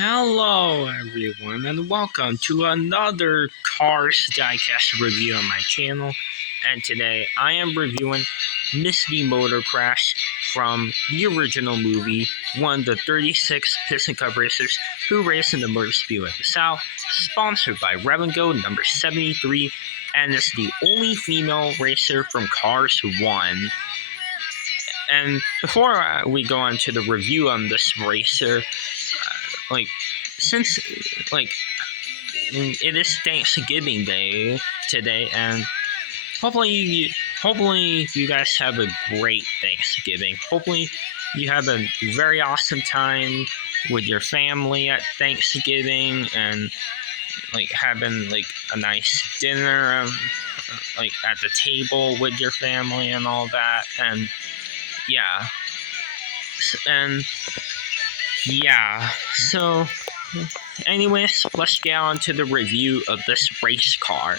Hello everyone and welcome to another Cars Diecast review on my channel, and today I am reviewing Misti Motorkrass from the original movie, one of the 36 Piston Cup racers who race in the Motor Speedway of the South, sponsored by Rev & Go number 73, and is the only female racer from Cars 1. And before we go on to the review on this racer, since it is Thanksgiving Day today, and hopefully you guys have a great Thanksgiving. Hopefully you have a very awesome time with your family at Thanksgiving, and having a nice dinner at the table with your family and all that. And so anyways, let's get on to the review of this race car.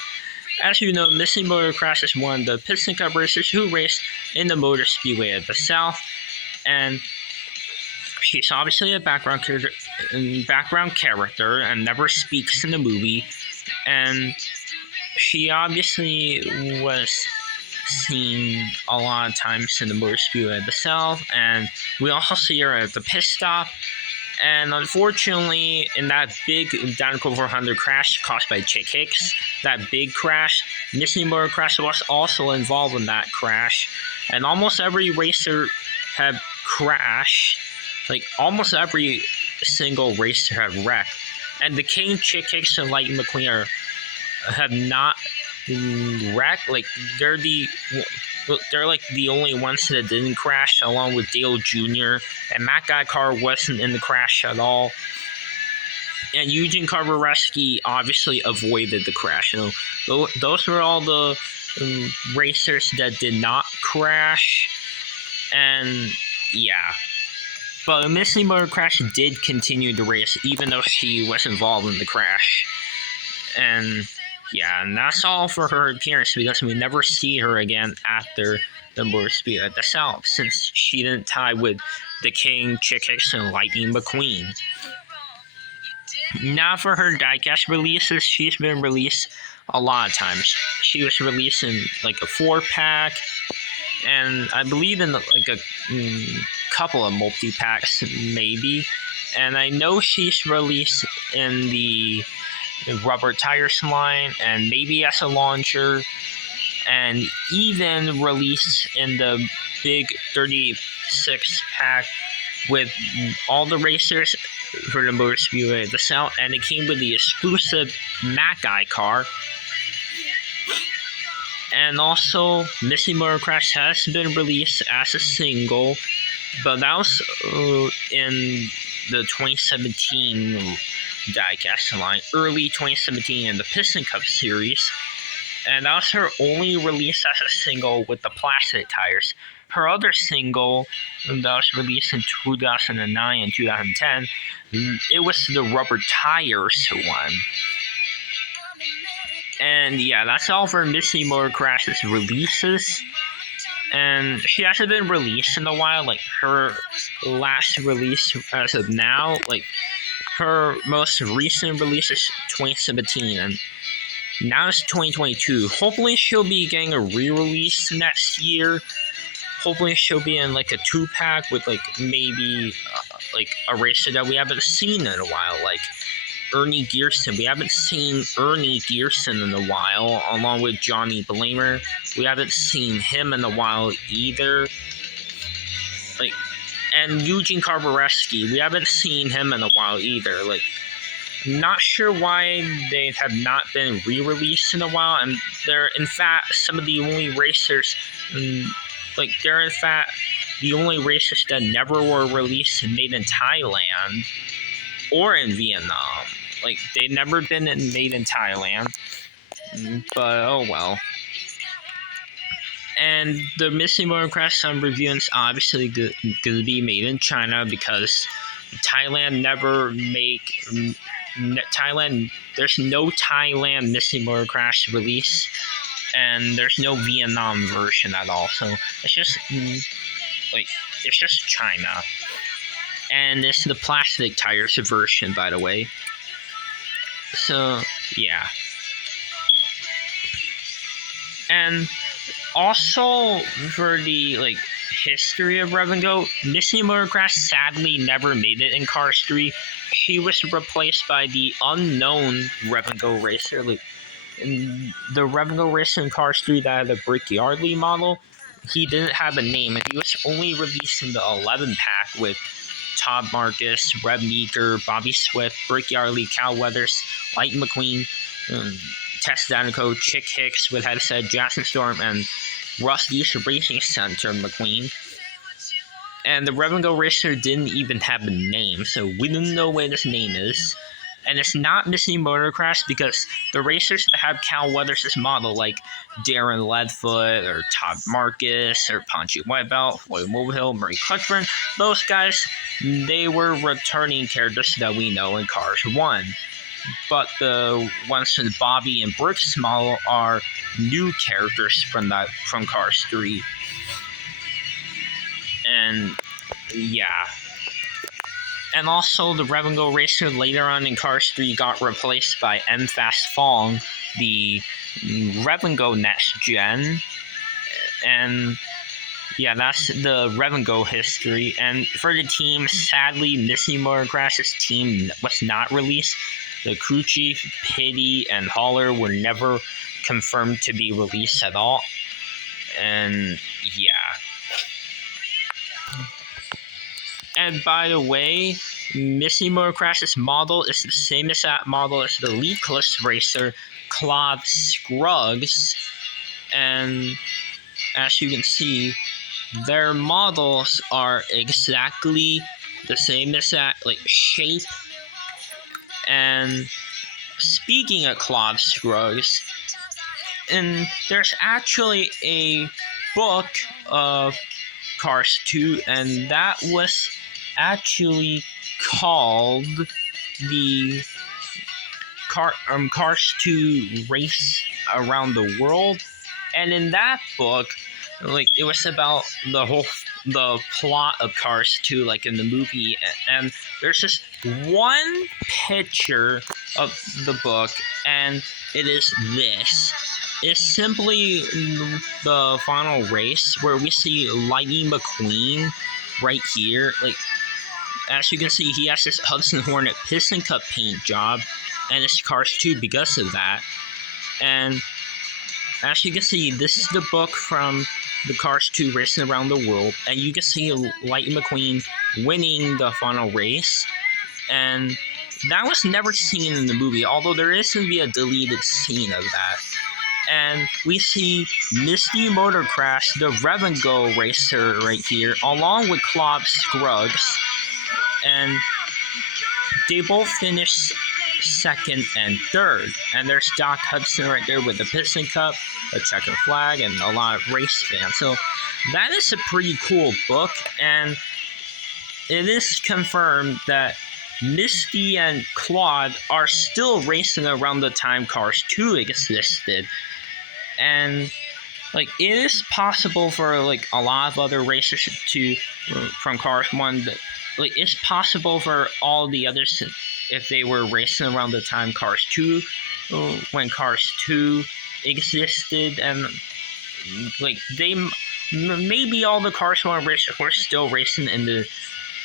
As you know, Misti Motorkrass is one of the Piston Cup racers who race in the Motor Speedway of the South, and she's obviously a background character and never speaks in the movie, and she obviously was seen a lot of times in the Motor Speedway of the South, and we also see her at the pit stop. And unfortunately, in that big Dinoco 400 crash caused by Chick Hicks, that big crash, Misti Motorkrass was also involved in that crash. And almost every racer had crashed. Almost every single racer had wrecked. And the King, Chick Hicks, and Lightning McQueen have not wrecked. They're the only ones that didn't crash, along with Dale Jr. And Matt Guy car wasn't in the crash at all. And Eugene Carbureski obviously avoided the crash. Those were all the racers that did not crash. And but Misti Motorkrass did continue the race, even though she was involved in the crash. And that's all for her appearance, because we never see her again after the Motor Speedway at the South, since she didn't tie with the King, Chick Hicks, and Lightning McQueen. Now for her diecast releases, she's been released a lot of times. She was released in a 4-pack, and I believe in a couple of multi-packs maybe. And I know she's released in the rubber tires line, and maybe as a launcher, and even released in the big 36 pack with all the racers for the Motor Speedway of the South, and it came with the exclusive Matt Guy car. And also, Misti Motorkrass has been released as a single, but that was in the 2017 diecast line, early 2017 in the Piston Cup series, and that was her only release as a single with the plastic tires. Her other single that was released in 2009 and 2010, it was the rubber tires one. And that's all for Misti Motorkrass's releases. And she hasn't been released in a while. Her last release as of now, her most recent release is 2017, and now it's 2022. Hopefully she'll be getting a re-release next year. Hopefully she'll be in a 2-pack with maybe a racer that we haven't seen in a while, like Ernie Gearson. We haven't seen Ernie Gearson in a while, along with Johnny Blamer. We haven't seen him in a while either. And Eugene Carbureski, we haven't seen him in a while either. Not sure why they have not been re-released in a while, and they're in fact some of the only racers, they're in fact the only racers that never were released and made in Thailand or in Vietnam. They've never been made in Thailand, but oh well. And the Misti Motorkrass I'm reviewing is obviously going to be made in China, because Thailand never make Thailand. There's no Thailand Misti Motorkrass release, and there's no Vietnam version at all. So it's just China. and it's the plastic tires version, by the way. So yeah, and also for the history of Rev and Go, Misti Motorkrass sadly never made it in Cars 3. She was replaced by the unknown Rev and Go racer. In the Rev and Go racer in Cars 3 that had a Brickyardly model, he didn't have a name, and he was only released in the 11 pack with Todd Marcus, Reb Meeker, Bobby Swift, Brickyardly, Cal Weathers, Light McQueen, Tess Danico, Chick Hicks with headset, Jackson Storm, and Rusty's Racing Center McQueen. And the Rev and Go racer didn't even have a name, so we didn't know what his name is. And it's not Misti Motorkrass because the racers that have Cal Weathers' model, like Darren Leadfoot or Todd Marcus or Ponchi Whitebelt, Floyd Mulvihill, Murray Clutchburn, those guys, they were returning characters that we know in Cars 1. But the ones from Bobby and Brooks' model are new characters from Cars 3. And yeah. And also, the Rev and Go racer later on in Cars 3 got replaced by M Fast Fong, the Rev and Go next gen. And yeah, that's the Rev and Go history. And for the team, sadly, Misti Motorkrass' team was not released. The crew chief, Pitty, and Hauler were never confirmed to be released at all. And yeah. And by the way, Misti Motorkrass' model is the same exact model as the leakless racer, Claude Scruggs. And as you can see, their models are exactly the same exact shape. And speaking of Claude Scruggs, and there's actually a book of Cars 2, and that was actually called the Cars 2 Race Around the World. And in that book, it was about the plot of Cars 2, like in the movie, and there's just one picture of the book, and it is this. It's simply the final race where we see Lightning McQueen right here. As you can see, he has this Hudson Hornet Piston Cup paint job, and it's Cars 2 because of that. And as you can see, this is the book from the Cars 2 Racing Around the World, and you can see Lightning McQueen winning the final race. And that was never seen in the movie, although there is going to be a deleted scene of that. And we see Misti Motorkrass, the Rev and Go racer right here, along with Claude Scruggs. And they both finished second and third. And there's Doc Hudson right there with the Piston Cup, a checkered flag, and a lot of race fans. So that is a pretty cool book. And it is confirmed that Misti and Claude are still racing around the time Cars 2 existed. And it is possible for a lot of other racers to from Cars 1 that it's possible for all the others if they were racing around the time Cars 2 when Cars 2 existed, and they maybe all the Cars 1 racers were still racing in the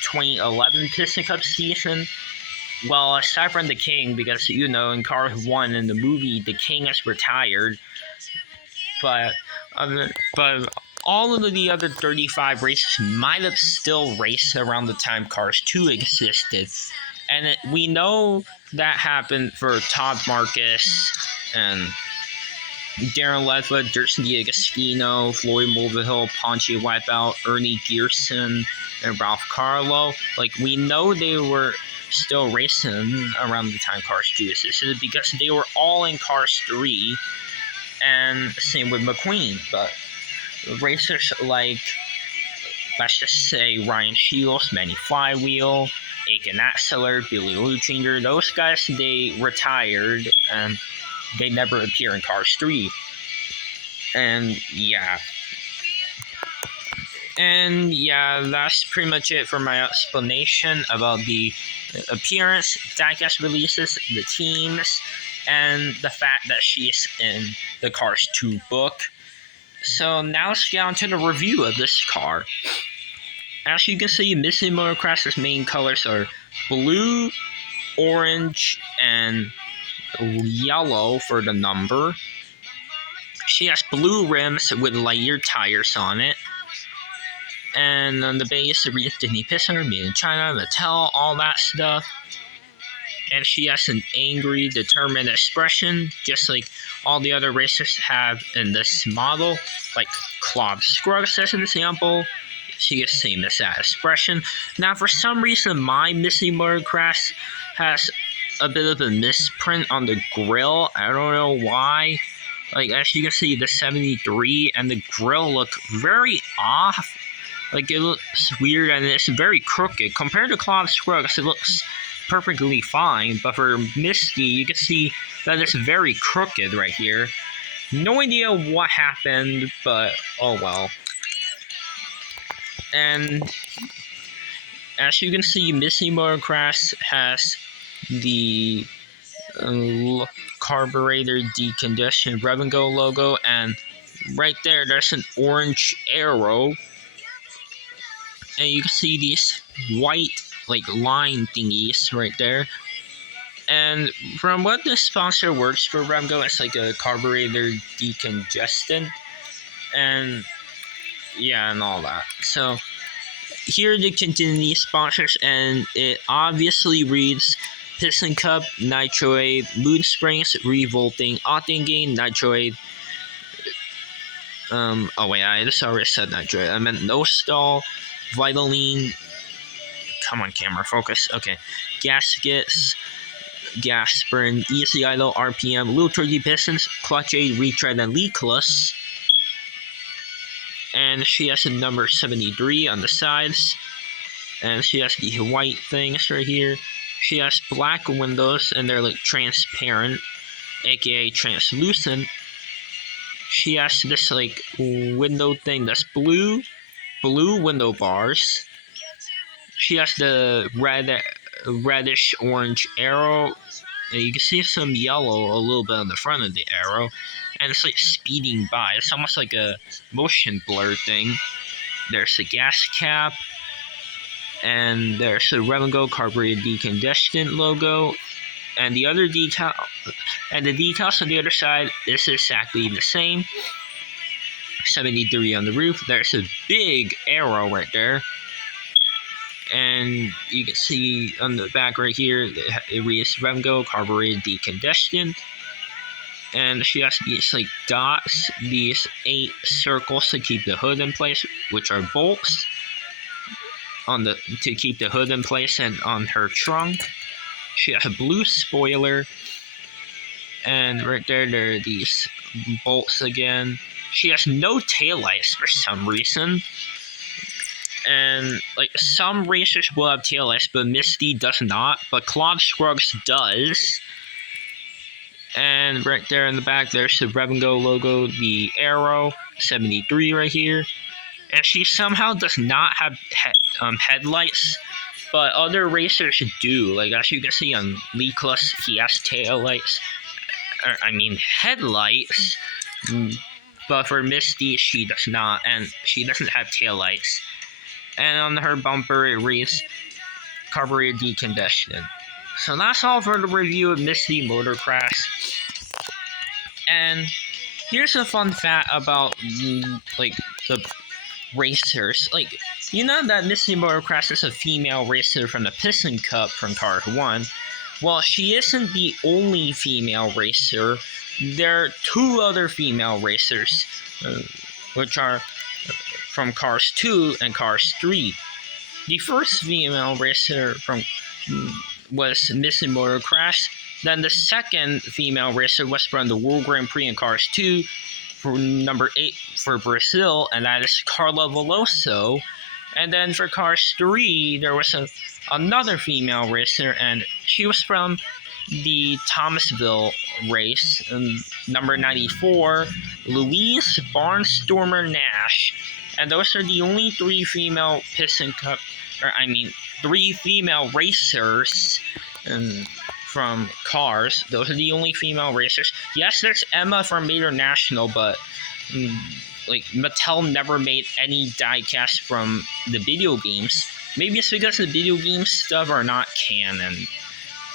2011 Piston Cup season. Well, aside from the King, because in Cars 1 in the movie, the King is retired. But all of the other 35 races might have still raced around the time Cars 2 existed. And we know that happened for Todd Marcus and Darren Leadfoot, Dirksen D'Agostino, Floyd Mulvihill, Ponchi Wipeout, Ernie Gearson, and Ralph Carlo. We know they were still racing around the time Cars 2 existed because they were all in Cars 3. And same with McQueen, but racers let's just say Ryan Shields, Manny Flywheel, Aiken Axler, Billy Lou Jr., those guys, they retired and they never appear in Cars 3. And yeah. And yeah, that's pretty much it for my explanation about the appearance, diecast releases, the teams, and the fact that she's in the Cars 2 book. So now let's get on to the review of this car. As you can see, Misti Motorkrass's main colors are blue, orange, and yellow for the number. She has blue rims with Lightyear tires on it. And on the base, it reads Disney Pixar, made in China, Mattel, all that stuff. And she has an angry, determined expression, just like all the other racers have in this model. Like Claude Scruggs as an example, she has the same exact expression. Now, for some reason, my Misti Motorkrass has a bit of a misprint on the grill. I don't know why. Like, as you can see, the 73 and the grill look very off. Like, it looks weird and it's very crooked. Compared to Claude Scruggs, it looks perfectly fine. But for Misti, you can see that it's very crooked right here. No idea what happened, but oh well. And as you can see, Misti Motorkrass has the carburetor decongestion rev and go logo, and right there's an orange arrow, and you can see these white like line thingies right there. And from what the sponsor works for rev and go, it's like a carburetor decongestant, and yeah, and all that. So here are the continuity sponsors, and it obviously reads Piston Cup, Nitroid, Mood Springs, Revolting, Octane Gain, Nitroid. Oh wait, I just already said Nitroid. I meant No Stall, Vitaline. Come on, camera, focus. Okay, Gaskets, Gas Burn, Easy Idle, RPM, Little Turkey Pistons, Clutch Aid, Retread, and Leakless. And she has a number 73 on the sides. And she has the white things right here. She has black windows, and they're like transparent, aka translucent. She has this like window thing that's blue window bars. She has the reddish orange arrow, and you can see some yellow a little bit on the front of the arrow, and it's like speeding by. It's almost like a motion blur thing. There's the gas cap, and there's the rev and go carburetor decongestant logo, and the other detail, and the details on the other side is exactly the same. 73 on the roof. There's a big arrow right there, and you can see on the back right here it reads rev and go carburetor decongestant. And she has these like dots, these 8 circles to keep the hood in place, which are bolts to keep the hood in place. And on her trunk, she has a blue spoiler, and right there are these bolts again. She has no taillights for some reason, and like some racers will have taillights, but Misti does not. But Claude Scruggs does. And right there in the back, there's the rev and go logo, the arrow, 73 right here. And she somehow does not have headlights, but other racers do. Like as you can see on Leakless, he has taillights. Headlights. But for Misti, she does not, and she doesn't have taillights. And on her bumper, it reads carburetor decongestion. So that's all for the review of Misti Motorkrass. And here's a fun fact about the racers. Like, you know that Misti Motorkrass is a female racer from the Piston Cup from Cars 1. Well, she isn't the only female racer. There are 2 other female racers, which are from Cars 2 and Cars 3. The first female racer was Misti Motorkrass. Then the second female racer was from the World Grand Prix in Cars 2 for number 8 for Brazil, and that is Carla Veloso. And then for Cars 3, there was another female racer, and she was from the Thomasville race, number 94, Louise Barnstormer Nash. And those are the only three female three female racers from Cars. Those are the only female racers. Yes, there's Emma from Major National, but like Mattel never made any diecast from the video games. Maybe it's because the video game stuff are not canon.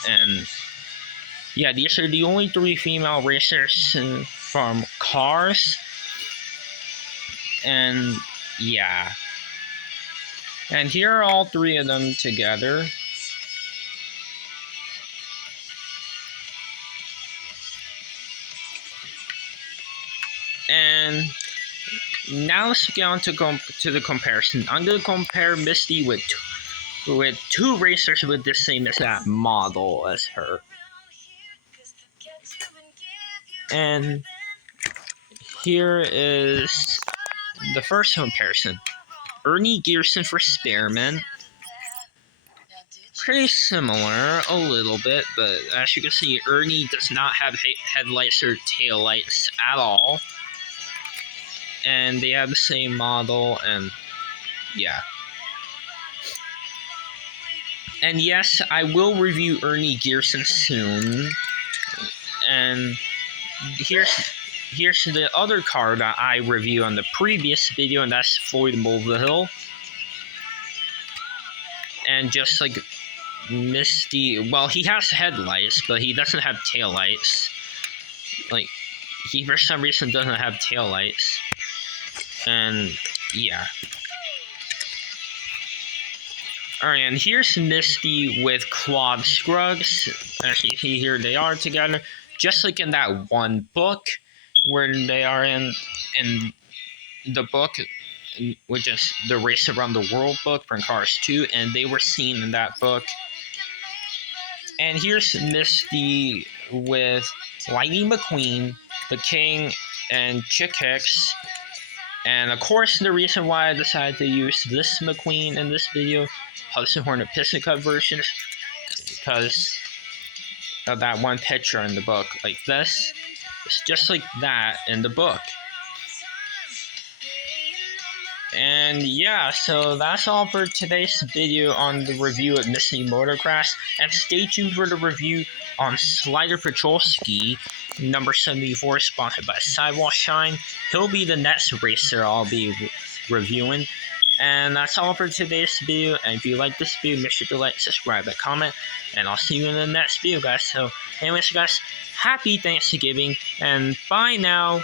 And yeah, these are the only three female racers from Cars. And yeah. And here are all three of them together. And now let's get on to the comparison. I'm going to compare Misti with two racers with the same exact model as her. And here is the first comparison. Ernie Gearson for Spearmint. Pretty similar, a little bit, but as you can see, Ernie does not have headlights or taillights at all. And they have the same model, and yeah. And yes, I will review Ernie Gearson soon. And here's the other car that I reviewed on the previous video, and that's Floyd Mulvihill. And just like Misti, well, he has headlights, but he doesn't have taillights. Like, he for some reason doesn't have taillights. And yeah. Alright, and here's Misti with Claude Scruggs. As you see here, they are together. Just like in that one book, where they are in the book, which is the Race Around the World book from Cars 2, and they were seen in that book. And here's Misti with Lightning McQueen, The King, and Chick Hicks. And of course, the reason why I decided to use this McQueen in this video, Hudson Hornet Piston Cup versions, because of that one picture in the book. Like this, it's just like that in the book. And yeah, so that's all for today's video on the review of Misti Motorkrass. And stay tuned for the review on Slider Petrolski number 74, sponsored by Sidewall Shine. He'll be the next racer I'll be reviewing. And that's all for today's video. And if you like this video, make sure to like, subscribe, and comment. And I'll see you in the next video, guys. So anyways, guys, happy Thanksgiving, and bye now.